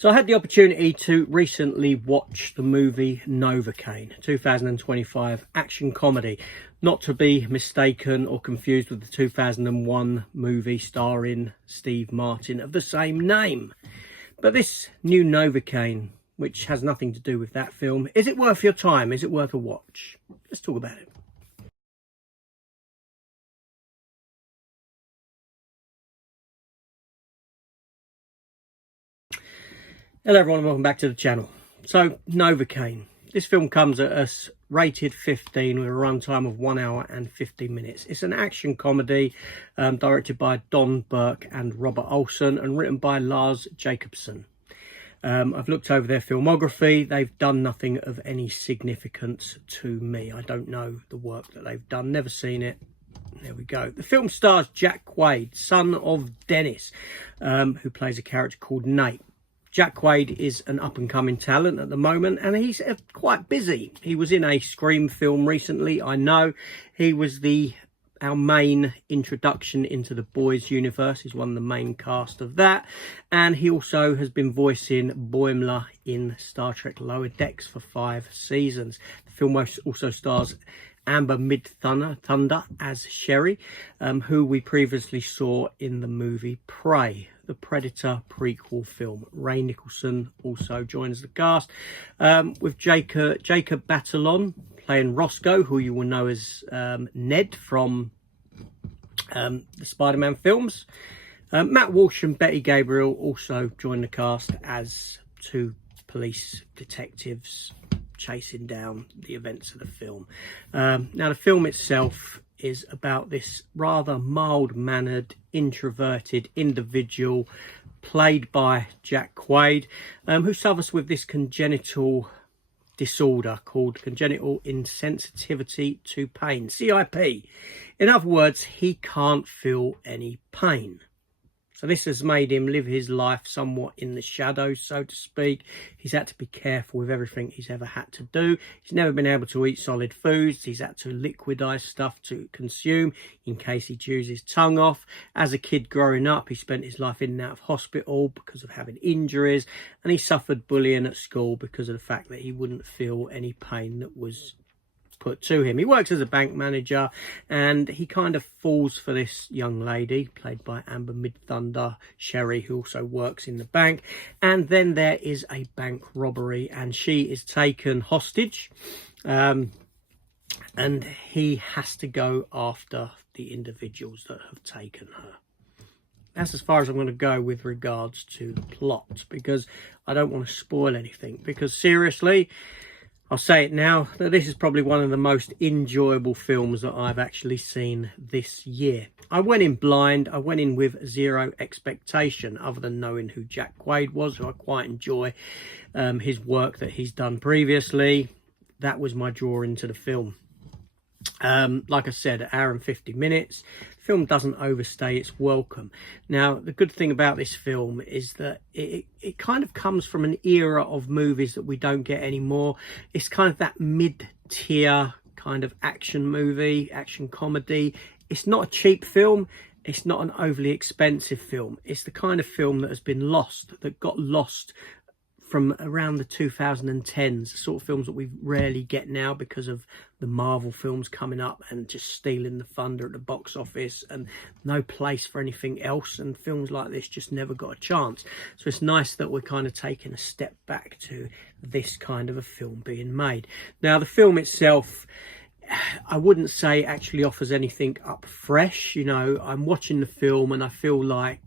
So I had the opportunity to recently watch the movie NOVOCAINE, 2025 action comedy, not to be mistaken or confused with the 2001 movie starring Steve Martin of the same name. But this new NOVOCAINE, which has nothing to do with that film, is it worth your time? Is it worth a watch? Let's talk about it. Hello everyone and welcome back to the channel. So NOVOCAINE, this film comes at us rated 15 with a runtime of 1 hour and 50 minutes. It's an action comedy directed by Don Burke and Robert Olson and written by Lars Jacobson. I've looked over their filmography. They've done nothing of any significance to me. I don't know the work that they've done, never seen it. There we go. The film stars Jack Quaid, son of Dennis, who plays a character called Nate. Jack Quaid is an up-and-coming talent at the moment, and he's quite busy. He was in a Scream film recently, I know. He was our main introduction into the Boys universe. He's one of the main cast of that. And he also has been voicing Boimler in Star Trek Lower Decks for 5 seasons. The film also stars Amber Midthunder as Sherry, who we previously saw in the movie Prey, the Predator prequel film. Ray Nicholson also joins the cast, with Jacob Batalon playing Roscoe, who you will know as Ned from the Spider-Man films. Matt Walsh and Betty Gabriel also join the cast as 2 police detectives chasing down the events of the film. Now the film itself is about this rather mild-mannered, introverted individual played by Jack Quaid, who suffers with this congenital disorder called congenital insensitivity to pain, CIP. In other words, he can't feel any pain. So this has made him live his life somewhat in the shadows, so to speak. He's had to be careful with everything he's ever had to do. He's never been able to eat solid foods. He's had to liquidize stuff to consume in case he chews his tongue off. As a kid growing up, he spent his life in and out of hospital because of having injuries. And he suffered bullying at school because of the fact that he wouldn't feel any pain that was put to him. He works as a bank manager and he kind of falls for this young lady played by Amber Midthunder, Sherry, who also works in the bank. And then there is a bank robbery and she is taken hostage, and he has to go after the individuals that have taken her. That's as far as I'm going to go with regards to the plot, because I don't want to spoil anything, because seriously, I'll say it now, that this is probably one of the most enjoyable films that I've actually seen this year. I went in blind. I went in with zero expectation other than knowing who Jack Quaid was, who I quite enjoy his work that he's done previously. That was my draw into the film. Like I said, an hour and 50 minutes. The film doesn't overstay its welcome. Now, the good thing about this film is that it kind of comes from an era of movies that we don't get anymore. It's kind of that mid-tier kind of action movie, action comedy. It's not a cheap film. It's not an overly expensive film. It's the kind of film that has been lost, that got lost from around the 2010s, the sort of films that we rarely get now because of the Marvel films coming up and just stealing the thunder at the box office and no place for anything else, and films like this just never got a chance. So it's nice that we're kind of taking a step back to this kind of a film being made. Now the film itself, I wouldn't say actually offers anything up fresh. You know, I'm watching the film and I feel like,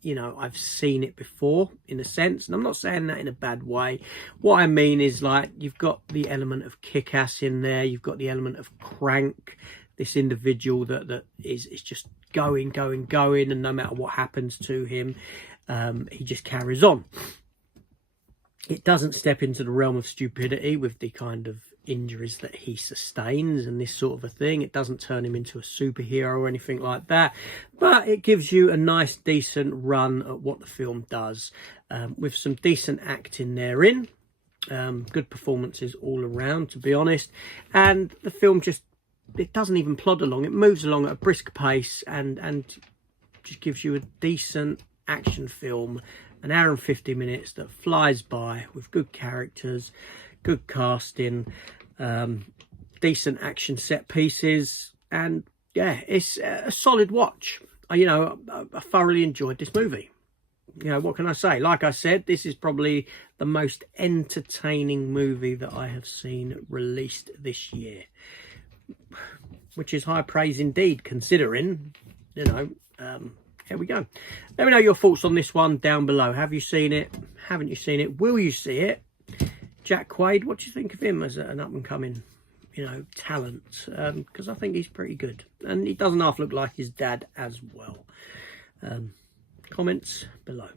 you know, I've seen it before in a sense, and I'm not saying that in a bad way. What I mean is, like, you've got the element of Kick-Ass in there, you've got the element of Crank, this individual that is just going, and no matter what happens to him, he just carries on. It doesn't step into the realm of stupidity with the kind of injuries that he sustains and this sort of a thing. It doesn't turn him into a superhero or anything like that, but it gives you a nice decent run at what the film does, with some decent acting therein, good performances all around, to be honest. And the film just, it doesn't even plod along. It moves along at a brisk pace and just gives you a decent action film an hour and 50 minutes that flies by with good characters, good casting, decent action set pieces, and yeah, it's a solid watch. You know, I thoroughly enjoyed this movie. You know, what can I say? Like I said, this is probably the most entertaining movie that I have seen released this year, which is high praise indeed, considering, you know, here we go. Let me know your thoughts on this one down below. Have you seen it? Haven't you seen it? Will you see it? Jack Quaid, what do you think of him as an up-and-coming, you know, talent? Because I think he's pretty good. And he doesn't half look like his dad as well. Comments below.